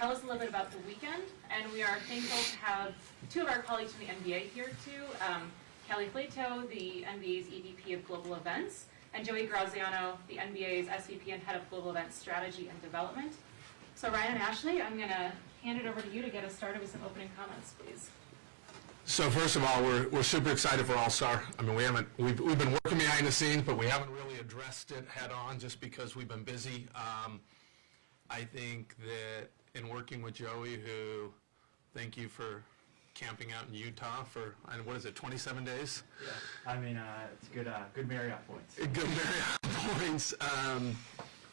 tell us a little bit about the weekend, and we are thankful to have two of our colleagues from the NBA here too. Kelly Flato, the NBA's EVP of Global Events, and Joey Graziano, the NBA's SVP and Head of Global Events Strategy and Development. So Ryan and Ashley, I'm going to hand it over to you to get us started with some opening comments, please. So first of all, we're super excited for All-Star. I mean, we've been working behind the scenes, but we haven't really addressed it head on just because we've been busy. I think that in working with Joey, who thank you for camping out in Utah for, what is it, 27 days? Yeah, I mean, it's good Marriott points. Good Marriott points.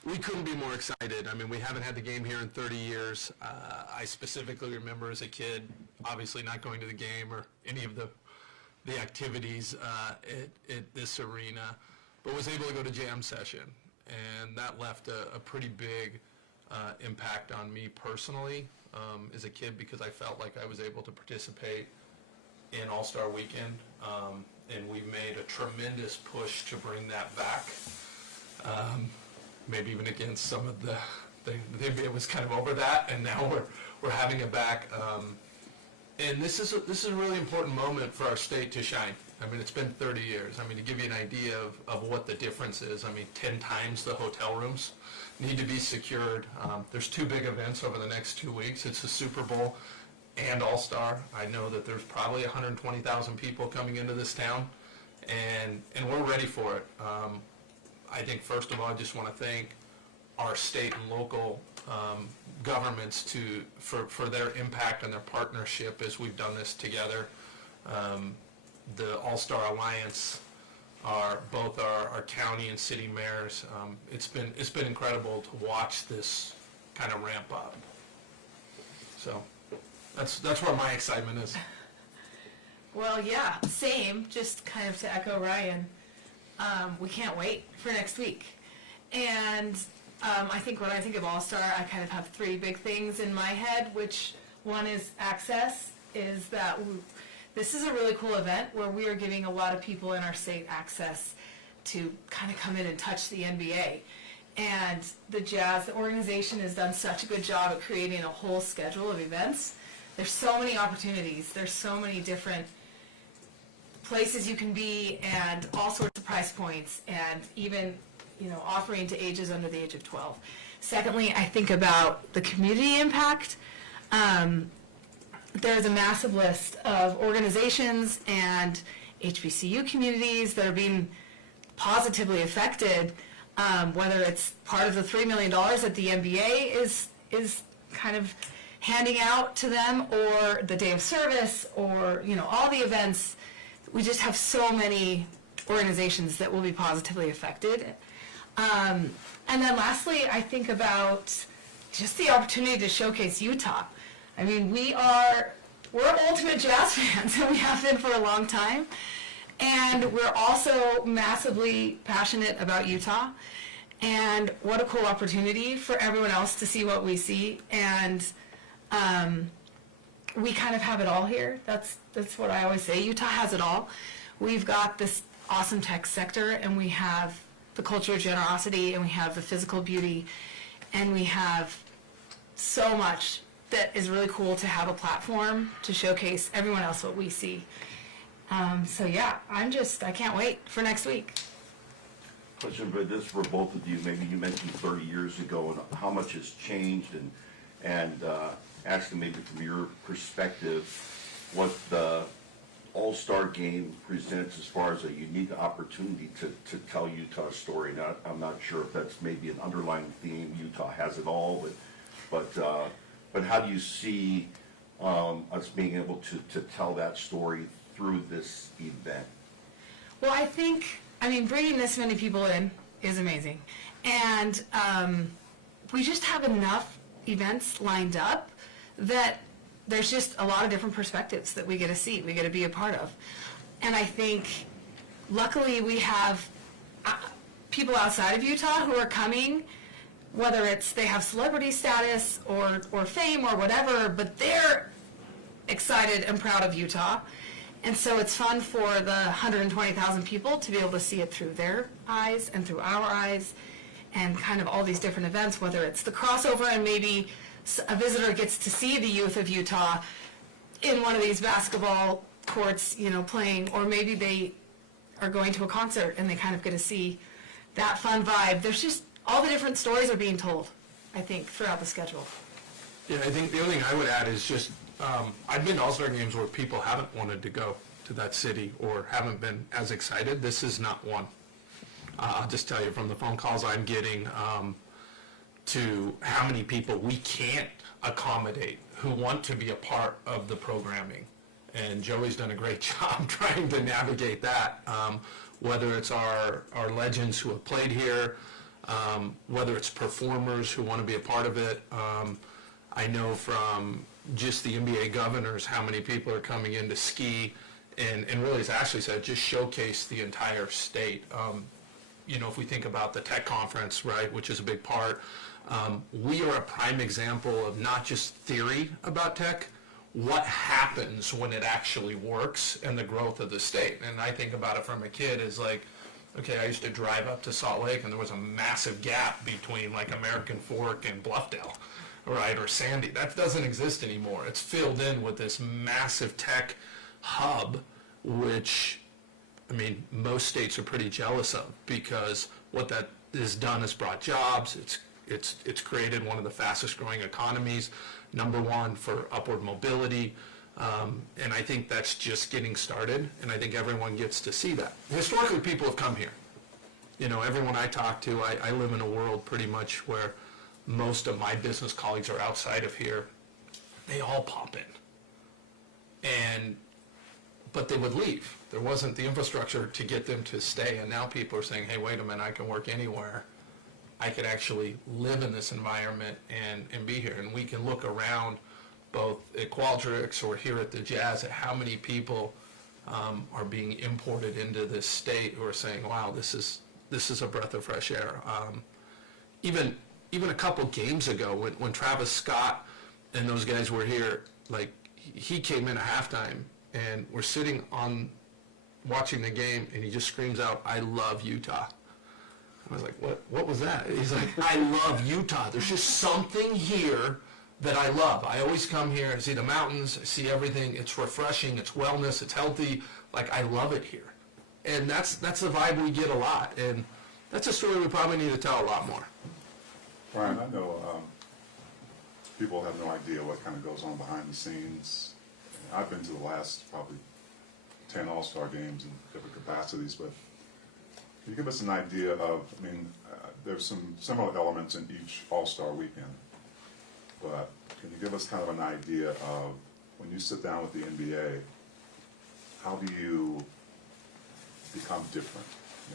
We couldn't be more excited. I mean, we haven't had the game here in 30 years. I specifically remember as a kid, obviously not going to the game or any of the activities at this arena, but was able to go to jam session. And that left a pretty big impact on me personally as a kid, because I felt like I was able to participate in All-Star Weekend. And we've made a tremendous push to bring that back. Maybe even against some of the NBA was kind of over that, and now we're having it back. And this is a really important moment for our state to shine. I mean, it's been 30 years. I mean, to give you an idea of what the difference is, I mean, 10 times the hotel rooms need to be secured. There's two big events over the next 2 weeks. It's the Super Bowl and All-Star. I know that there's probably 120,000 people coming into this town, and we're ready for it. I think, first of all, I just want to thank our state and local governments for their impact and their partnership as we've done this together. The All-Star Alliance, both our county and city mayors. It's been incredible to watch this kind of ramp up. So that's where my excitement is. Well, yeah, same. Just kind of to echo Ryan. We can't wait for next week. And I think when I think of All-Star, I kind of have three big things in my head, which one is access, is that this is a really cool event where we are giving a lot of people in our state access to kind of come in and touch the NBA. And the Jazz, the organization, has done such a good job at creating a whole schedule of events. There's so many opportunities. There's so many different places you can be, and all sorts of price points, and even, offering to ages under the age of 12. Secondly, I think about the community impact. There's a massive list of organizations and HBCU communities that are being positively affected, whether it's part of the $3 million that the NBA is kind of handing out to them, or the day of service, or all the events. We just have so many organizations that will be positively affected. And then lastly, I think about just the opportunity to showcase Utah. I mean, we're ultimate Jazz fans, and we have been for a long time. And we're also massively passionate about Utah. And what a cool opportunity for everyone else to see what we see. And we kind of have it all here. That's what I always say. Utah has it all. We've got this awesome tech sector, and we have the culture of generosity, and we have the physical beauty, and we have so much that is really cool to have a platform to showcase everyone else what we see. So yeah, I can't wait for next week. Question for this for both of you. Maybe you mentioned 30 years ago and how much has changed, and asking maybe from your perspective what the All-Star game presents as far as a unique opportunity to tell Utah's story. Now, I'm not sure if that's maybe an underlying theme. Utah has it all, but how do you see us being able to tell that story through this event? Well, I mean, bringing this many people in is amazing. And we just have enough events lined up that there's just a lot of different perspectives that we get to see, we get to be a part of. And I think, luckily, we have people outside of Utah who are coming, whether it's they have celebrity status or fame or whatever, but they're excited and proud of Utah. And so it's fun for the 120,000 people to be able to see it through their eyes and through our eyes, and kind of all these different events, whether it's the crossover and maybe a visitor gets to see the youth of Utah in one of these basketball courts, playing, or maybe they are going to a concert and they kind of get to see that fun vibe. There's just all the different stories are being told, I think, throughout the schedule. Yeah, I think the only thing I would add is just, I've been to All-Star games where people haven't wanted to go to that city or haven't been as excited. This is not one. I'll just tell you from the phone calls I'm getting to how many people we can't accommodate who want to be a part of the programming. And Joey's done a great job trying to navigate that, whether it's our legends who have played here, whether it's performers who want to be a part of it. I know from just the NBA governors how many people are coming in to ski and really, as Ashley said, just showcase the entire state. If we think about the tech conference, right, which is a big part, we are a prime example of not just theory about tech, what happens when it actually works and the growth of the state. And I think about it from a kid as like, okay, I used to drive up to Salt Lake and there was a massive gap between like American Fork and Bluffdale, right, or Sandy. That doesn't exist anymore. It's filled in with this massive tech hub, which, I mean, most states are pretty jealous of, because what that has done is brought jobs. It's created one of the fastest growing economies, #1 for upward mobility, and I think that's just getting started, and I think everyone gets to see that. Historically, people have come here. Everyone I talk to, I live in a world pretty much where most of my business colleagues are outside of here. They all pop in. But they would leave. There wasn't the infrastructure to get them to stay, and now people are saying, hey, wait a minute, I can work anywhere. I could actually live in this environment and be here. And we can look around both at Qualtrics or here at the Jazz at how many people are being imported into this state who are saying, wow, this is a breath of fresh air. Even a couple games ago when Travis Scott and those guys were here, like he came in at halftime and we're sitting watching the game and he just screams out, I love Utah. I was like, what was that? He's like, I love Utah. There's just something here that I love. I always come here, I see the mountains, I see everything. It's refreshing, it's wellness, it's healthy. Like, I love it here. And that's the vibe we get a lot. And that's a story we probably need to tell a lot more. Brian, I know people have no idea what kind of goes on behind the scenes. I've been to the last probably 10 All-Star games in different capacities, but can you give us an idea of, there's some similar elements in each All-Star weekend, but can you give us kind of an idea of, when you sit down with the NBA, how do you become different?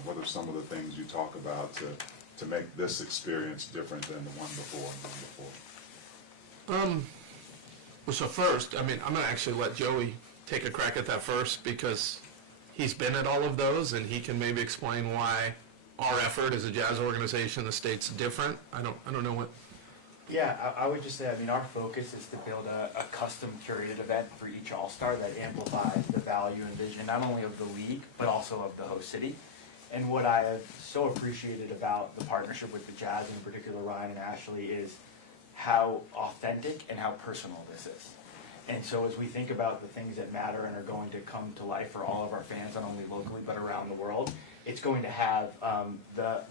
What are some of the things you talk about to make this experience different than the one before and the one before? Well, so first, I'm going to actually let Joey take a crack at that first, because he's been at all of those and he can maybe explain why our effort as a Jazz organization, the state's different. I don't know what. Yeah, I would just say, our focus is to build a custom curated event for each All-Star that amplifies the value and vision not only of the league, but also of the host city. And what I have so appreciated about the partnership with the Jazz, in particular Ryan and Ashley, is how authentic and how personal this is. And so as we think about the things that matter and are going to come to life for all of our fans, not only locally but around the world, it's going to have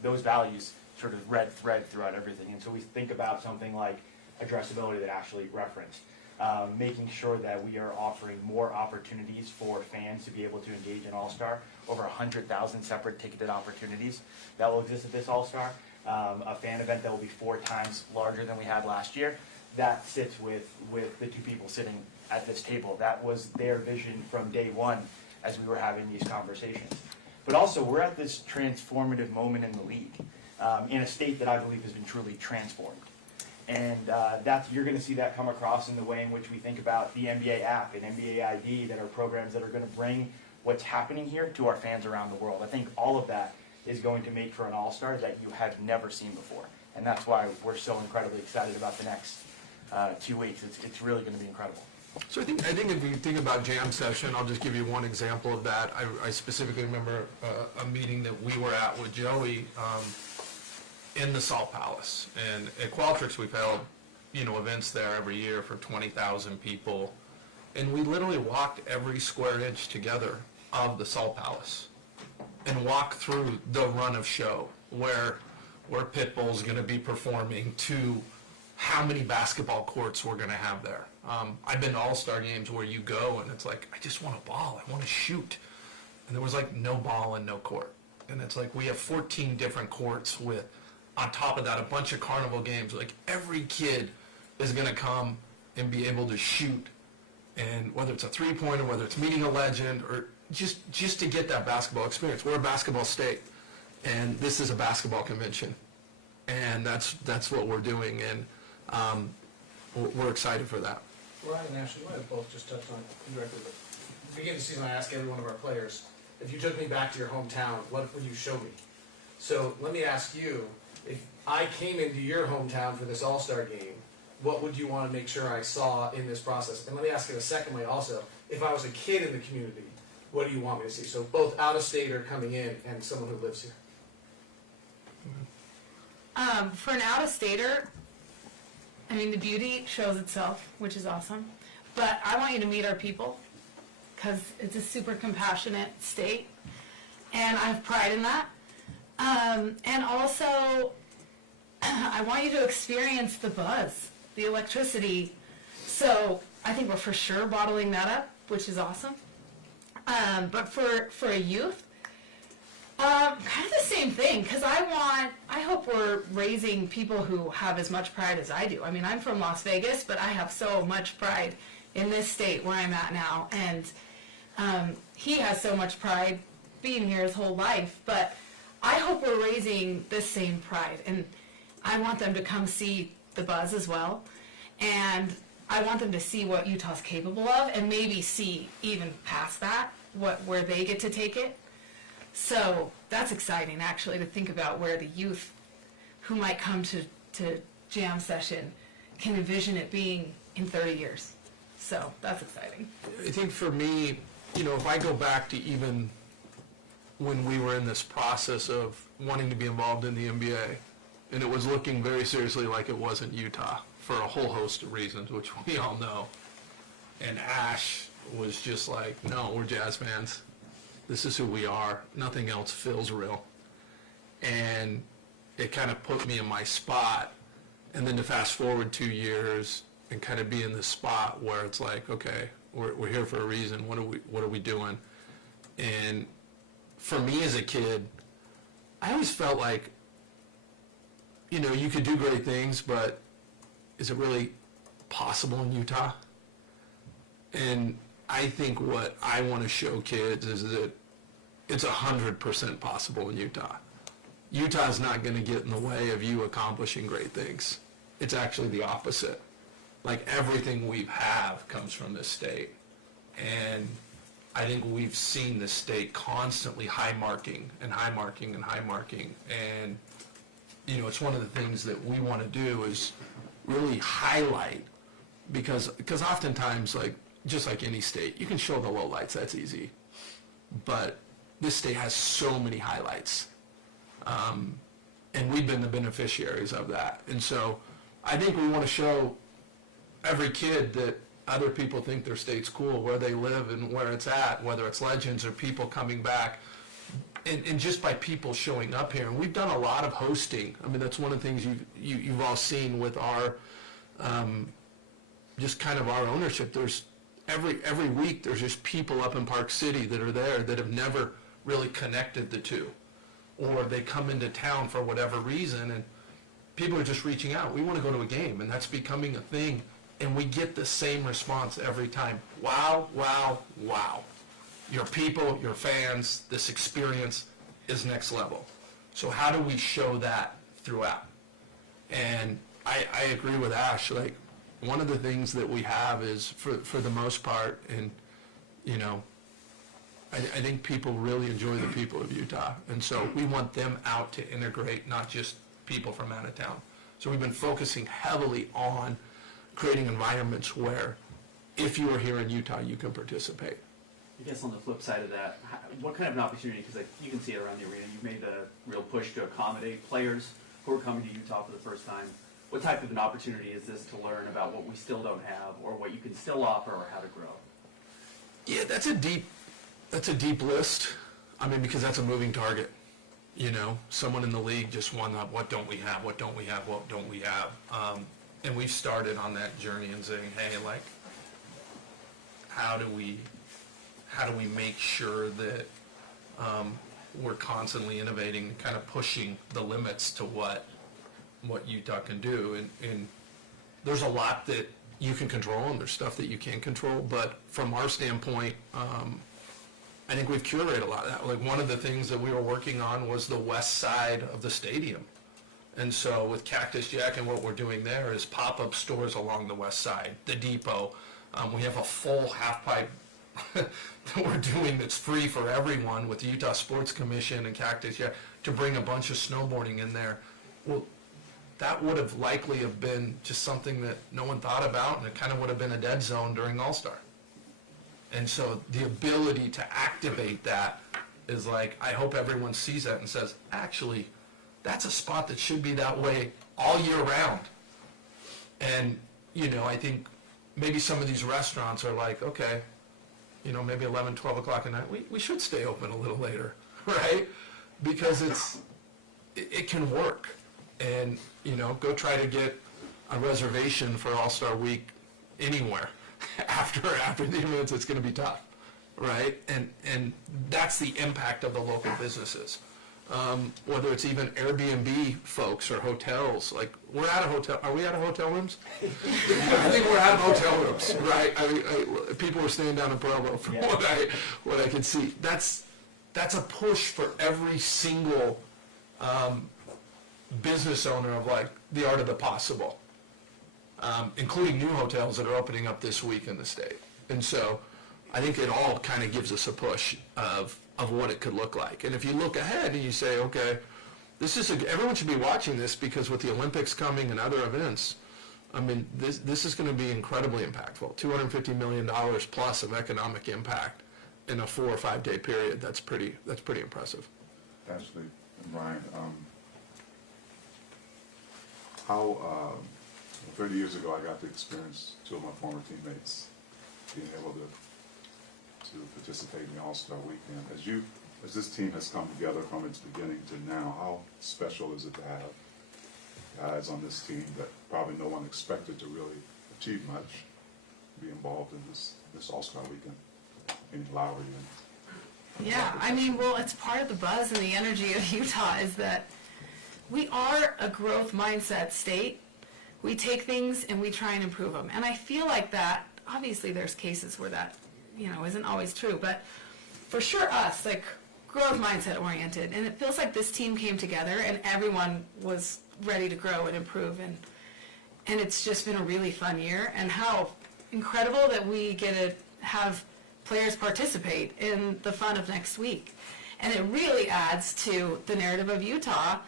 those values sort of red thread throughout everything. And so we think about something like addressability that Ashley referenced, making sure that we are offering more opportunities for fans to be able to engage in All-Star, over 100,000 separate ticketed opportunities that will exist at this All-Star, a fan event that will be 4 times larger than we had last year. That sits with the two people sitting at this table. That was their vision from day one as we were having these conversations. But also, we're at this transformative moment in the league, in a state that I believe has been truly transformed. And you're going to see that come across in the way in which we think about the NBA app and NBA ID, that are programs that are going to bring what's happening here to our fans around the world. I think all of that is going to make for an All-Star that you have never seen before. And that's why we're so incredibly excited about the next 2 weeks. It's really going to be incredible. So I think if you think about Jam Session, I'll just give you one example of that. I specifically remember a meeting that we were at with Joey in the Salt Palace. And at Qualtrics, we've held events there every year for 20,000 people. And we literally walked every square inch together of the Salt Palace and walked through the run of show where Pitbull's going to be performing to how many basketball courts we're going to have there. I've been to all-star games where you go and it's like, I just want a ball, I want to shoot. And there was like no ball and no court. And it's like we have 14 different courts with, on top of that, a bunch of carnival games. Like every kid is going to come and be able to shoot. And whether it's a three-pointer, whether it's meeting a legend, or just to get that basketball experience. We're a basketball state, and this is a basketball convention. And that's what we're doing, and we're excited for that. Ryan and Ashley might have both just touched on it indirectly, but at the beginning of the season, I ask every one of our players, if you took me back to your hometown, what would you show me? So let me ask you, if I came into your hometown for this All-Star game, what would you want to make sure I saw in this process? And let me ask it a second way also, if I was a kid in the community, what do you want me to see? So both out-of-stater coming in and someone who lives here. For an out-of-stater, I mean, the beauty shows itself, which is awesome. But I want you to meet our people, because it's a super compassionate state, and I have pride in that. And also, I want you to experience the buzz, the electricity. So I think we're for sure bottling that up, which is awesome. But for a youth, kind of the same thing, because I hope we're raising people who have as much pride as I do. I mean, I'm from Las Vegas, but I have so much pride in this state where I'm at now, and he has so much pride being here his whole life, but I hope we're raising this same pride, and I want them to come see the buzz as well, and I want them to see what Utah's capable of, and maybe see even past that, where they get to take it. So that's exciting, actually, to think about where the youth who might come to jam session can envision it being in 30 years. So that's exciting. I think for me, if I go back to even when we were in this process of wanting to be involved in the NBA, and it was looking very seriously like it wasn't Utah for a whole host of reasons, which we all know. And Ash was just like, no, we're Jazz fans. This is who we are. Nothing else feels real. And it kind of put me in my spot. And then to fast forward 2 years and kind of be in this spot where it's like, okay, we're here for a reason. What are we doing? And for me as a kid, I always felt like, you could do great things, but is it really possible in Utah? And I think what I want to show kids is that it's 100% possible in Utah. Utah's not going to get in the way of you accomplishing great things. It's actually the opposite. Like everything we have comes from this state. And I think we've seen the state constantly high marking and high marking and high marking. And, it's one of the things that we want to do is really highlight, because oftentimes, just like any state, you can show the lowlights, that's easy. But this state has so many highlights. And we've been the beneficiaries of that. And so I think we want to show every kid that other people think their state's cool, where they live and where it's at, whether it's legends or people coming back. And just by people showing up here. And we've done a lot of hosting. I mean, that's one of the things you've all seen with our, just kind of our ownership. There's every week there's just people up in Park City that are there that have never really connected the two. Or they come into town for whatever reason and people are just reaching out. We want to go to a game, and that's becoming a thing. And we get the same response every time. Wow, wow, wow. Your people, your fans, this experience is next level. So how do we show that throughout? And I agree with Ash. Like, one of the things that we have is, for the most part, and, I think people really enjoy the people of Utah. And so we want them out to integrate, not just people from out of town. So we've been focusing heavily on creating environments where if you are here in Utah, you can participate. I guess on the flip side of that, what kind of an opportunity, because you can see it around the arena, you've made a real push to accommodate players who are coming to Utah for the first time. what type of an opportunity is this to learn about what we still don't have, or what you can still offer, or how to grow? Yeah, that's a deep list. I mean, because that's a moving target. You know, someone in the league just won up, what don't we have, what don't we have, what don't we have? And we've started on that journey and saying, hey, like, how do we make sure that we're constantly innovating, kind of pushing the limits to what Utah can do. And there's a lot that you can control, and there's stuff that you can't control. But from our standpoint, I think we've curated a lot of that. Like, one of the things that we were working on was the west side of the stadium. And so with Cactus Jack, and what we're doing there is pop-up stores along the west side, the depot. We have a full half-pipe that we're doing that's free for everyone with the Utah Sports Commission and Cactus Jack to bring a bunch of snowboarding in there. Well, that would have likely have been just something that no one thought about, and it kind of would have been a dead zone during All-Star. And so the ability to activate that is like, I hope everyone sees that and says, actually, that's a spot that should be that way all year round. And, you know, I think maybe some of these restaurants are like, okay, you know, maybe 11, 12 o'clock at night, we should stay open a little later, right? Because it can work. And, you know, go try to get a reservation for All-Star Week anywhere. After the events, it's going to be tough, right? And that's the impact of the local businesses. Whether it's even Airbnb folks or hotels, like, we're out of hotel. Are we out of hotel rooms? I think we're out of hotel rooms, right? I mean, people were staying down in Provo from what I could see. That's a push for every single business owner of, like, the art of the possible. Including new hotels that are opening up this week in the state. And so I think it all kind of gives us a push of what it could look like. And if you look ahead and you say, okay, everyone should be watching this, because with the Olympics coming and other events, I mean, this is going to be incredibly impactful. $250 million plus of economic impact in a 4 or 5 day period. That's pretty impressive. Ashley and Ryan, how 30 years ago, I got to experience two of my former teammates being able to participate in the All-Star Weekend. As this team has come together from its beginning to now, how special is it to have guys on this team that probably no one expected to really achieve much, be involved in this All-Star Weekend in Lowry? Yeah, I mean, well, it's part of the buzz and the energy of Utah is that we are a growth mindset state. We take things and we try and improve them. And I feel like that, obviously there's cases where that, you know, isn't always true, but for sure us, like, growth mindset oriented. And it feels like this team came together and everyone was ready to grow and improve. And it's just been a really fun year. And how incredible that we get to have players participate in the fun of next week. And it really adds to the narrative of Utah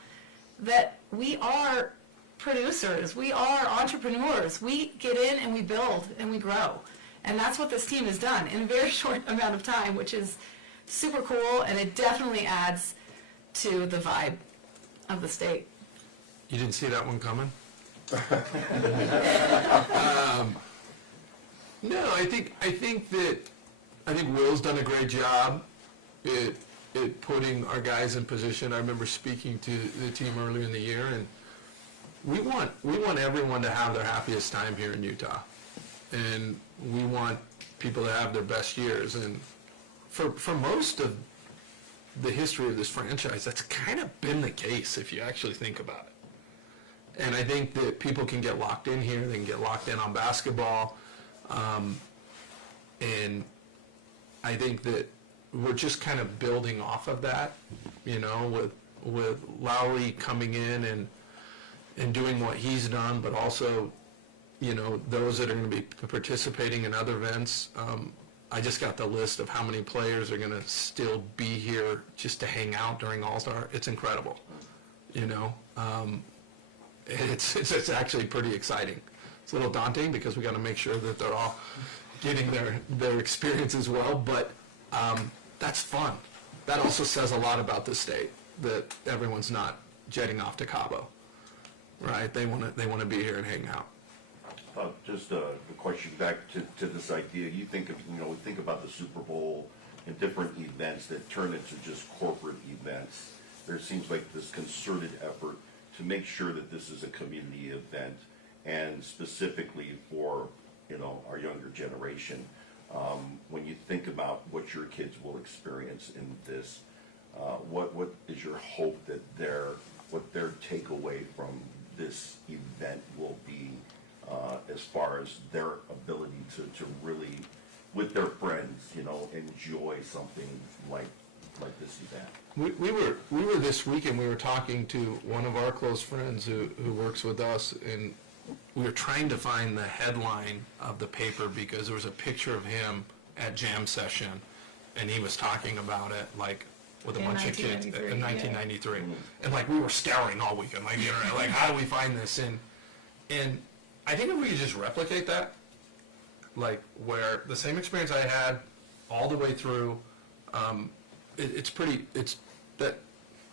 that we are producers, we are entrepreneurs. We get in and we build and we grow. And that's what this team has done in a very short amount of time, which is super cool, and it definitely adds to the vibe of the state. You didn't see that one coming? No, I think Will's done a great job at putting our guys in position. I remember speaking to the team earlier in the year, and we want everyone to have their happiest time here in Utah, and we want people to have their best years. And for most of the history of this franchise, that's kind of been the case if you actually think about it. And I think that people can get locked in here. They can get locked in on basketball, and I think that we're just kind of building off of that, you know, with Lowry coming in and doing what he's done, but also, you know, those that are going to be participating in other events. I just got the list of how many players are going to still be here just to hang out during All-Star. It's incredible, you know. It's actually pretty exciting. It's a little daunting because we got to make sure that they're all getting their experience as well, but that's fun. That also says a lot about the state, that everyone's not jetting off to Cabo. right? They want to be here and hang out. Just a question back to this idea. You think of, we think about the Super Bowl and different events that turn into just corporate events. There seems like this concerted effort to make sure that this is a community event, and specifically for, our younger generation. When you think about what your kids will experience in this, what is your hope that what their takeaway from this event will be, as far as their ability to really, with their friends, enjoy something like this event? We were this weekend, we were talking to one of our close friends who works with us, and we were trying to find the headline of the paper because there was a picture of him at jam session, and he was talking about it like with a In bunch of kids 1993, in 1993, and like we were scouring all weekend, like like how do we find this? And I think if we could just replicate that, like where the same experience I had all the way through,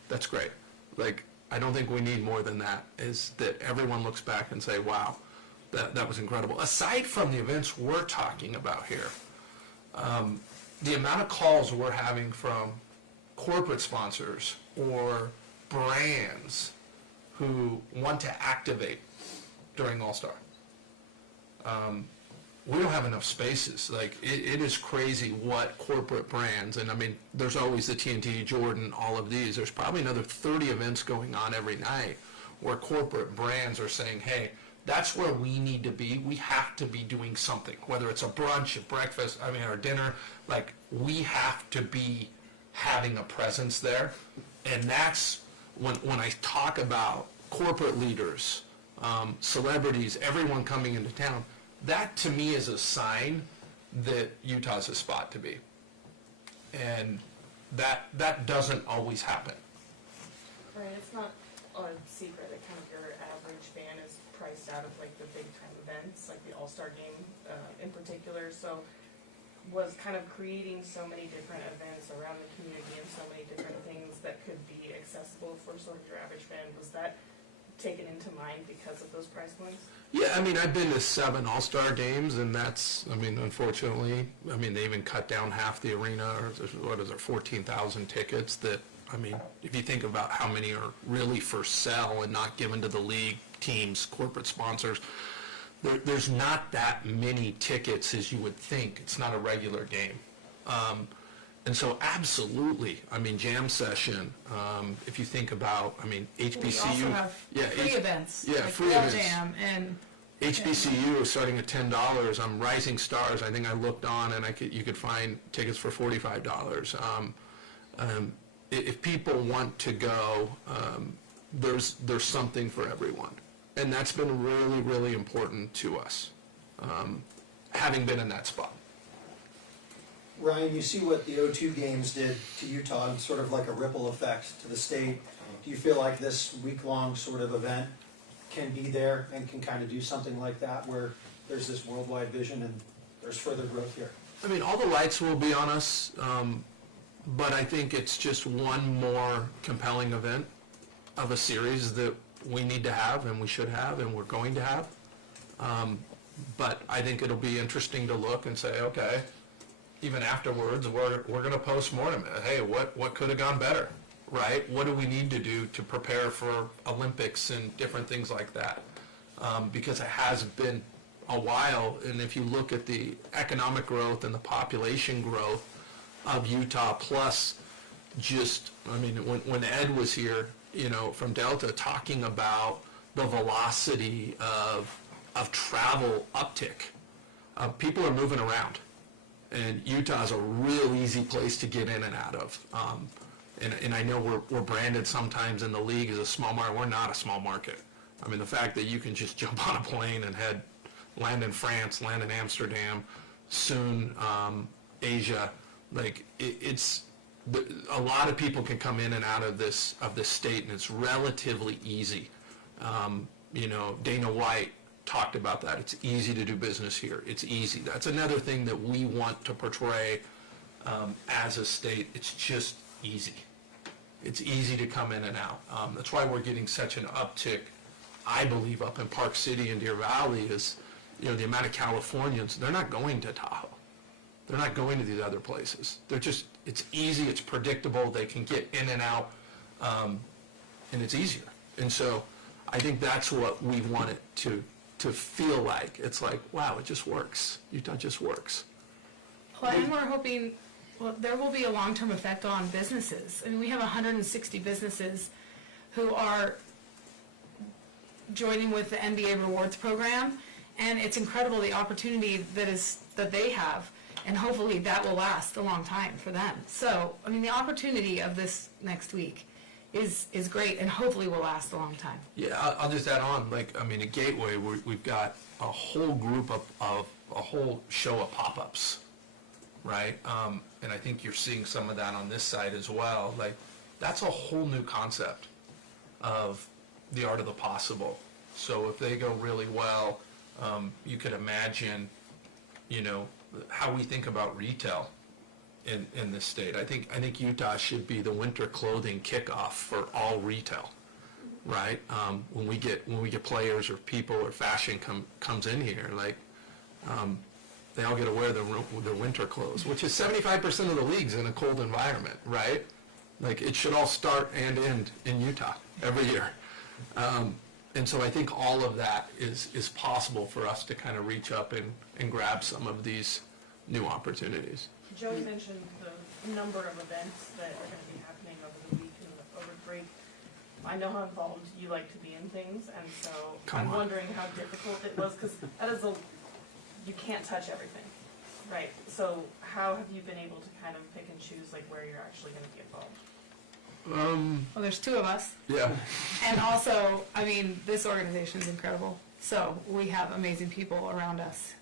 that's great. Like, I don't think we need more than that, is that everyone looks back and say, wow, that was incredible. Aside from the events we're talking about here, the amount of calls we're having from corporate sponsors or brands who want to activate during All-Star. We don't have enough spaces. Like, it is crazy what corporate brands, and I mean, there's always the TNT, Jordan, all of these. There's probably another 30 events going on every night where corporate brands are saying, hey, that's where we need to be. We have to be doing something, whether it's a brunch, a breakfast, or dinner. Like, we have to be having a presence there. And that's when I talk about corporate leaders, celebrities, everyone coming into town, that to me is a sign that Utah's a spot to be. And that doesn't always happen. Right, it's not a secret that kind of your average fan is priced out of like the big time events, like the All-Star game in particular. So was kind of creating so many different events around the community and so many different things that could be accessible for sort of your average fan. Was that taken into mind because of those price points? Yeah, I mean, I've been to 7 All-Star games, and that's, I mean, unfortunately, I mean, they even cut down half the arena, or what is there, 14,000 tickets that, I mean, if you think about how many are really for sale and not given to the league, teams, corporate sponsors, there's not that many tickets as you would think. It's not a regular game. And so absolutely, I mean, jam session, if you think about, I mean, HBCU. We also have free events. Yeah, like free Real events. Jam and HBCU is starting at $10. Rising Stars, I think I looked on and you could find tickets for $45. If people want to go, there's something for everyone. And that's been really, really important to us, having been in that spot. Ryan, you see what the O2 games did to Utah and sort of like a ripple effect to the state. Do you feel like this week-long sort of event can be there and can kind of do something like that where there's this worldwide vision and there's further growth here? I mean, all the lights will be on us, but I think it's just one more compelling event of a series that we need to have and we should have and we're going to have. But I think it'll be interesting to look and say, okay, even afterwards, we're going to post-mortem. Hey, what could have gone better, right? What do we need to do to prepare for Olympics and different things like that? Because it has been a while, and if you look at the economic growth and the population growth of Utah, plus just, I mean, when Ed was here, from Delta, talking about the velocity of travel uptick, people are moving around. And Utah's a real easy place to get in and out of. And I know we're branded sometimes in the league as a small market. We're not a small market. I mean, the fact that you can just jump on a plane and land in France, land in Amsterdam, soon Asia, like it's a lot of people can come in and out of this state, and it's relatively easy. Dana White talked about that. It's easy to do business here. It's easy. That's another thing that we want to portray as a state. It's just easy. It's easy to come in and out. That's why we're getting such an uptick I believe, up in Park City and Deer Valley is, the amount of Californians, they're not going to Tahoe. They're not going to these other places. It's easy, it's predictable, they can get in and out, and it's easier. And so I think that's what we want it to feel like. It's like, wow, it just works. Utah just works. Well, and we're hoping, there will be a long-term effect on businesses. I mean, we have 160 businesses who are joining with the NBA Rewards program, and it's incredible the opportunity that they have, and hopefully that will last a long time for them. So, I mean, the opportunity of this next week is great, and hopefully will last a long time. Yeah, I'll just add on, at Gateway, we've got a whole group of a whole show of pop-ups, right? And I think you're seeing some of that on this side as well. Like, that's a whole new concept of the art of the possible. So if they go really well, you could imagine, how we think about retail in this state. I think Utah should be the winter clothing kickoff for all retail, right? When we get players or people or fashion comes in here, they all get to wear their winter clothes, which is 75% of the leagues in a cold environment, right? Like, it should all start and end in Utah every year. And so I think all of that is possible for us to kind of reach up and grab some of these new opportunities. Joey mentioned the number of events that are going to be happening over the week and over break. I know how involved you like to be in things, and so I'm wondering how difficult it was, because you can't touch everything, right? So how have you been able to kind of pick and choose where you're actually going to be involved? Well, there's two of us. Yeah. And also, I mean, this organization's incredible. So we have amazing people around us.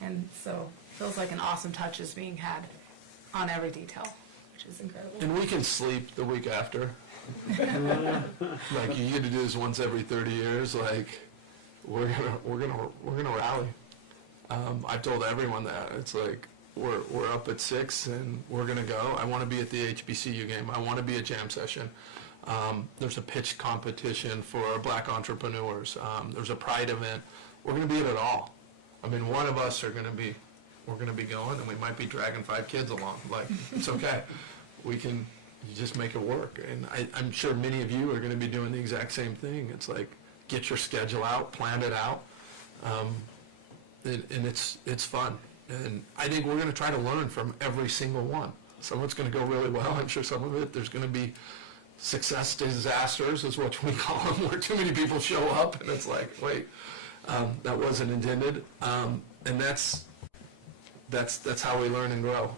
And so it feels like an awesome touch is being had on every detail, which is incredible. And we can sleep the week after. You get to do this once every 30 years. We're gonna rally. I've told everyone that. It's like, we're up at 6 and we're gonna go. I want to be at the HBCU game. I want to be at jam session. There's a pitch competition for Black entrepreneurs. There's a pride event. We're gonna be at it all. I mean, one of us we're gonna be going, and we might be dragging 5 kids along. It's okay. You just make it work. And I'm sure many of you are gonna be doing the exact same thing. It's like, get your schedule out, plan it out, and it's fun. And I think we're going to try to learn from every single one. Some of it's going to go really well. I'm sure some of it, there's going to be success disasters, is what we call them, where too many people show up, and it's like, wait, that wasn't intended. And that's how we learn and grow.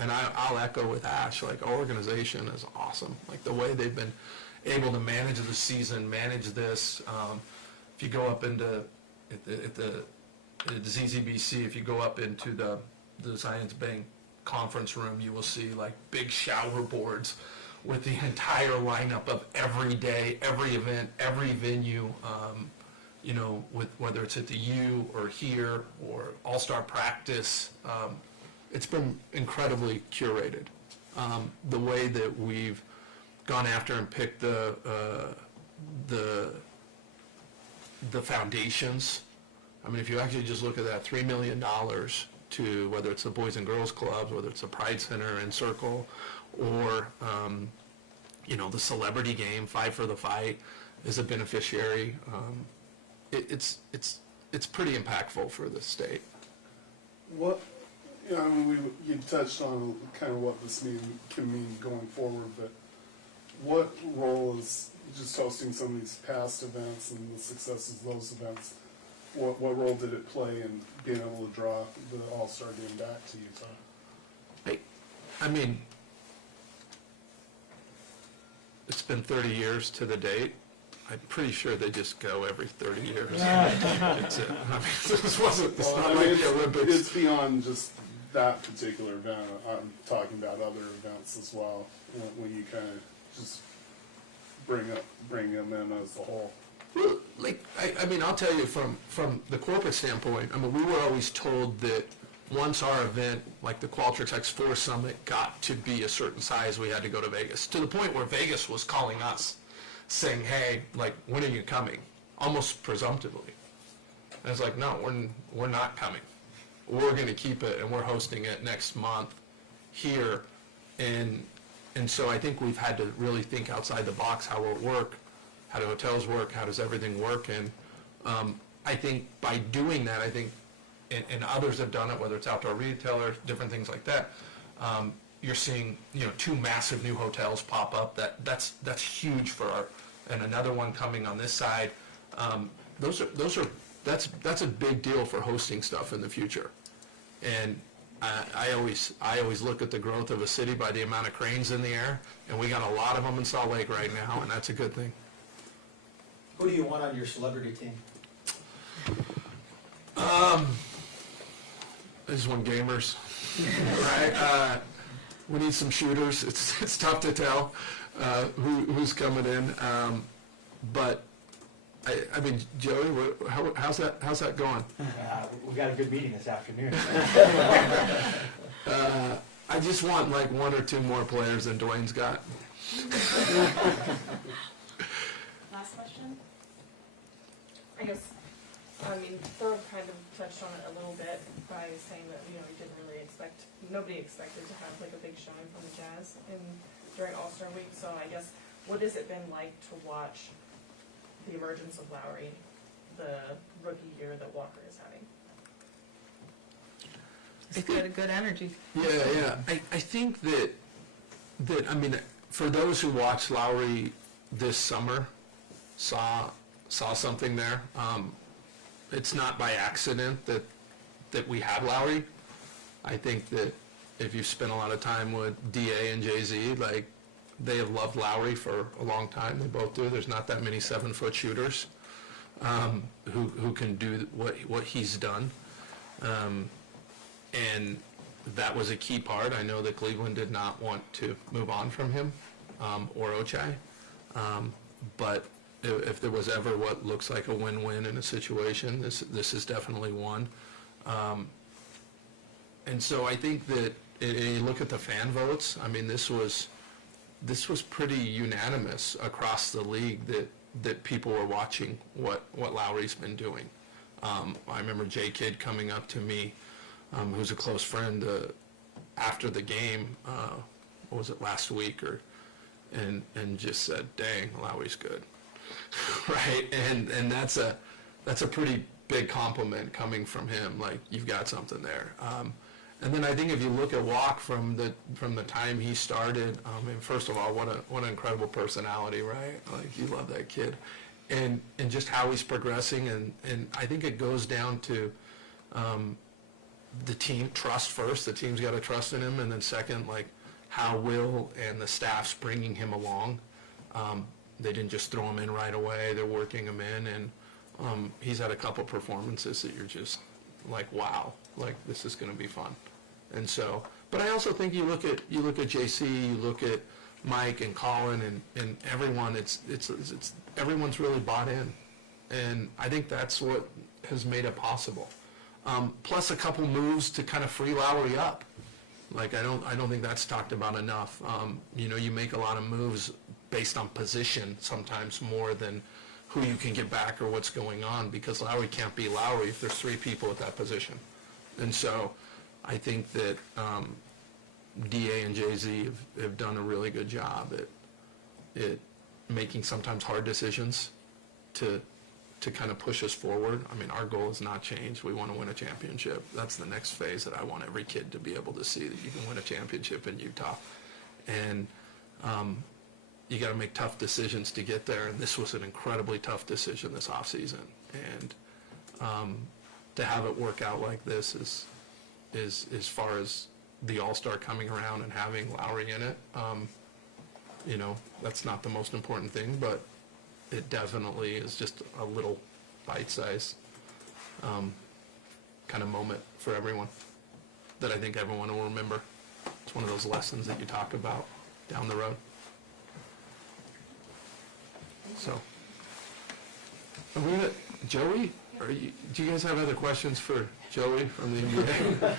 And I'll echo with Ash, our organization is awesome. The way they've been able to manage the season, manage this. If you go up into at the ZZBC, if you go up into the Zions Bank conference room, you will see big shower boards with the entire lineup of every day, every event, every venue, with whether it's at the U or here or All-Star practice. It's been incredibly curated. The way that we've gone after and picked the foundations. I mean, if you actually just look at that $3 million to whether it's the Boys and Girls Clubs, whether it's the Pride Center and Circle, or the celebrity game, Five for the Fight, is a beneficiary. It's pretty impactful for the state. What you touched on kind of what this can mean going forward, but what role is just hosting some of these past events and the successes of those events? What role did it play in being able to draw the All-Star game back to Utah? I mean, it's been 30 years to the date. I'm pretty sure they just go every 30 years. It's it. I mean, it's not like the Olympics. It's beyond just that particular event. I'm talking about other events as well, when you kind of just bring them in as a whole. Well, I mean, I'll tell you from the corporate standpoint, I mean, we were always told that once our event, like the Qualtrics X4 Summit, got to be a certain size, we had to go to Vegas, to the point where Vegas was calling us, saying, hey, when are you coming? almost presumptively. And it's like, no, we're not coming. We're going to keep it, and we're hosting it next month here. And so I think we've had to really think outside the box. How will it work? How do hotels work? How does everything work? And I think by doing that, I think, and others have done it, whether it's outdoor retailers, different things like that, you're seeing, 2 massive new hotels pop up. That's huge for our, and another one coming on this side. That's a big deal for hosting stuff in the future. And I always look at the growth of a city by the amount of cranes in the air, and we got a lot of them in Salt Lake right now, and that's a good thing. Who do you want on your celebrity team? I just want gamers, right? We need some shooters. It's tough to tell who's coming in, but I mean, Joey, how's that going? We got a good meeting this afternoon. I just want like 1 or 2 more players than Dwayne's got. Last question? Thor kind of touched on it a little bit by saying that, he didn't really nobody expected to have like a big showing from the Jazz during All-Star Week. So I guess, what has it been like to watch the emergence of Lowry, the rookie year that Walker is having? It's good energy. Yeah. I think that for those who watched Lowry this summer, saw something there. It's not by accident that we have Lowry. I think that if you've spent a lot of time with DA and Jay-Z, like, they have loved Lowry for a long time. They both do. There's not that many 7-foot shooters who can do what he's done. And that was a key part. I know that Cleveland did not want to move on from him or Ochai. But if there was ever what looks like a win-win in a situation, this is definitely one. And so I think that you look at the fan votes. I mean, this was pretty unanimous across the league that people were watching what Lowry's been doing. I remember J Kidd coming up to me, who's a close friend, after the game. What was it, last week and just said, "Dang, Lowry's good." Right, and that's a pretty big compliment coming from him. Like, you've got something there. And then I think if you look at Walk from the time he started, first of all, what an incredible personality, right? Like, you love that kid, and just how he's progressing, and I think it goes down to the team trust first. The team's got to trust in him, and then second, like, how Will and the staff's bringing him along. They didn't just throw him in right away. They're working him in, and he's had a couple performances that you're just like, wow, like, this is going to be fun. And so, but I also think you look at JC, you look at Mike and Colin and everyone. It's everyone's really bought in, and I think that's what has made it possible. Plus a couple moves to kind of free Lowry up. Like, I don't think that's talked about enough. You make a lot of moves based on position sometimes more than who you can get back or what's going on, because Lowry can't be Lowry if there's 3 people at that position. And so I think that DA and Jay-Z have done a really good job at making sometimes hard decisions to kind of push us forward. I mean, our goal has not changed. We want to win a championship. That's the next phase that I want every kid to be able to see, that you can win a championship in Utah. And you got to make tough decisions to get there, and this was an incredibly tough decision this offseason. And to have it work out like this is as far as the All-Star coming around and having Lowry in it, that's not the most important thing, but it definitely is just a little bite-sized kind of moment for everyone that I think everyone will remember. It's one of those lessons that you talk about down the road. So, Joey, do you guys have other questions for Joey from the NBA?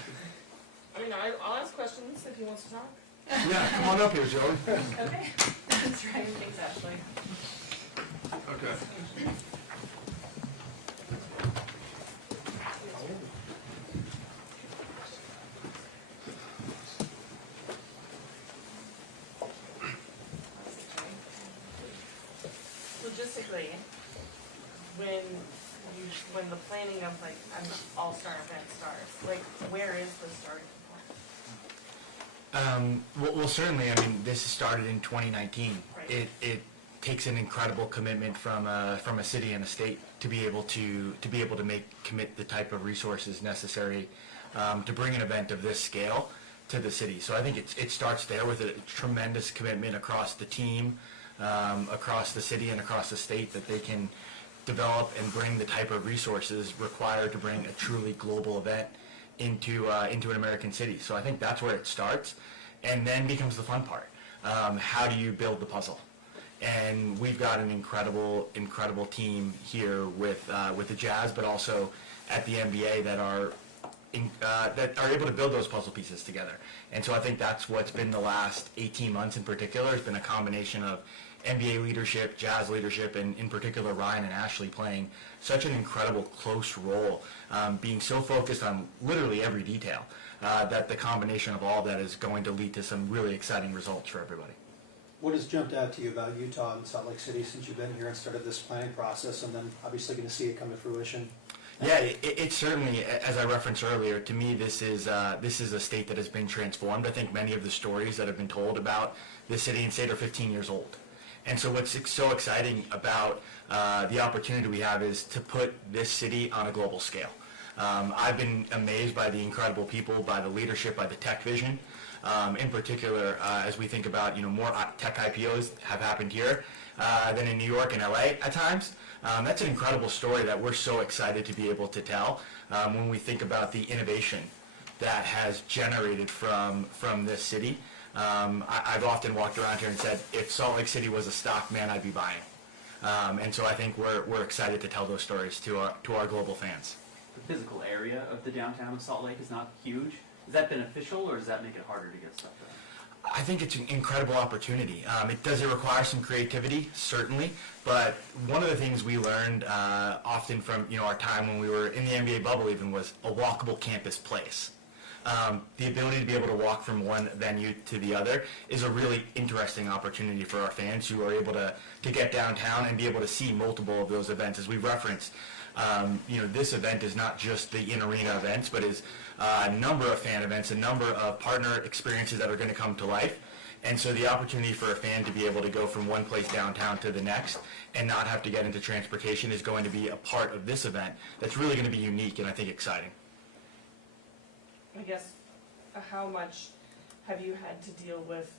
I'll ask questions if he wants to talk. Yeah, come on up here, Joey. Okay. That's right. Thanks, Ashley. Okay. typically, when the planning of like an all-star event starts, like where is the starting point? Well, certainly, I mean, this started in 2019. Right. It takes an incredible commitment from a city and a state to be able to commit the type of resources necessary to bring an event of this scale to the city. So I think it starts there with a tremendous commitment across the team, across the city and across the state, that they can develop and bring the type of resources required to bring a truly global event into an American city. So I think that's where it starts, and then becomes the fun part. How do you build the puzzle? And we've got an incredible team here with the Jazz, but also at the NBA that are able to build those puzzle pieces together. And so I think that's what's been the last 18 months in particular, has been a combination of NBA leadership, Jazz leadership, and in particular Ryan and Ashley playing such an incredible close role, being so focused on literally every detail, that the combination of all of that is going to lead to some really exciting results for everybody. What has jumped out to you about Utah and Salt Lake City since you've been here and started this planning process, and then obviously going to see it come to fruition? Yeah, it certainly, as I referenced earlier, to me this is a state that has been transformed. I think many of the stories that have been told about this city and state are 15 years old. And so what's so exciting about the opportunity we have is to put this city on a global scale. I've been amazed by the incredible people, by the leadership, by the tech vision. In particular, as we think about, more tech IPOs have happened here than in New York and LA at times. That's an incredible story that we're so excited to be able to tell when we think about the innovation that has generated from this city. I've often walked around here and said, if Salt Lake City was a stock, man, I'd be buying. And so I think we're excited to tell those stories to our global fans. The physical area of the downtown of Salt Lake is not huge. Is that beneficial, or does that make it harder to get stuff done? I think it's an incredible opportunity. It require some creativity, certainly, but one of the things we learned often from our time when we were in the NBA bubble even was a walkable campus place. The ability to be able to walk from one venue to the other is a really interesting opportunity for our fans who are able to get downtown and be able to see multiple of those events. As we referenced, this event is not just the in-arena events, but is a number of fan events, a number of partner experiences that are going to come to life. And so the opportunity for a fan to be able to go from one place downtown to the next and not have to get into transportation is going to be a part of this event that's really going to be unique and I think exciting. I guess, how much have you had to deal with,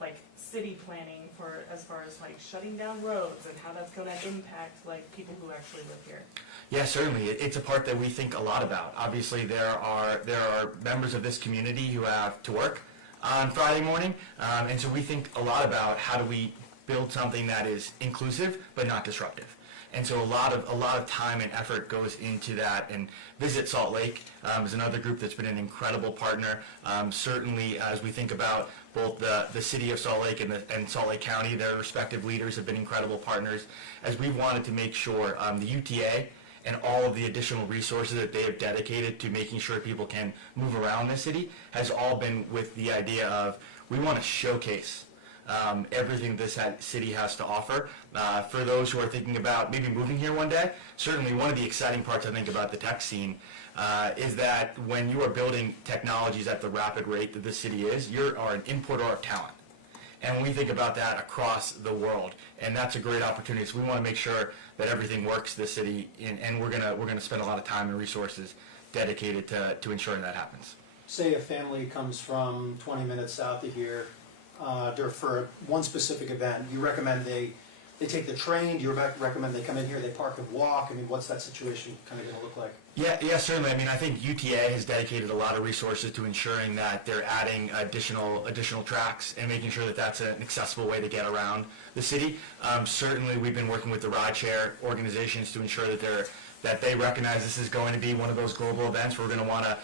like, city planning for, as far as like shutting down roads and how that's going to impact like people who actually live here? Yeah, certainly. It's a part that we think a lot about. Obviously, there are members of this community who have to work on Friday morning, and so we think a lot about how do we build something that is inclusive but not disruptive. And so a lot of time and effort goes into that. And Visit Salt Lake is another group that's been an incredible partner. Certainly, as we think about both the city of Salt Lake and Salt Lake County, their respective leaders have been incredible partners. As we've wanted to make sure the UTA and all of the additional resources that they have dedicated to making sure people can move around the city has all been with the idea of we want to showcase everything this city has to offer. For those who are thinking about maybe moving here one day, certainly one of the exciting parts I think about the tech scene is that when you are building technologies at the rapid rate that this city is, you are an importer of talent. And when we think about that across the world, and that's a great opportunity. So we want to make sure that everything works this city, and we're gonna spend a lot of time and resources dedicated to ensuring that happens. Say a family comes from 20 minutes south of here, for one specific event, you recommend they take the train, do you recommend they come in here, they park and walk? I mean, what's that situation kind of going to look like? Yeah, certainly. I mean, I think UTA has dedicated a lot of resources to ensuring that they're adding additional tracks and making sure that that's an accessible way to get around the city. Certainly, we've been working with the rideshare organizations to ensure that they recognize this is going to be one of those global events where we're going to want to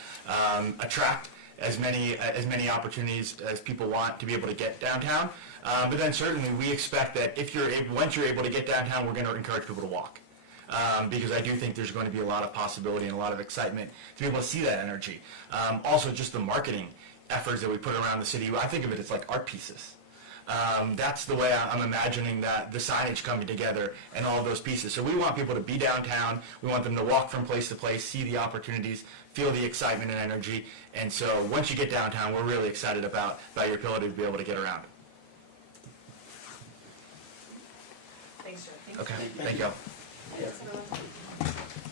attract as many opportunities as people want to be able to get downtown. But then certainly we expect that once you're able to get downtown, we're going to encourage people to walk. Because I do think there's going to be a lot of possibility and a lot of excitement to be able to see that energy. Also, just the marketing efforts that we put around the city, I think of it as like art pieces. That's the way I'm imagining that the signage coming together and all of those pieces. So we want people to be downtown. We want them to walk from place to place, see the opportunities, feel the excitement and energy. And so once you get downtown, we're really excited about your ability to be able to get around. Thanks, Joe. Okay, thank you. Thanks, everyone.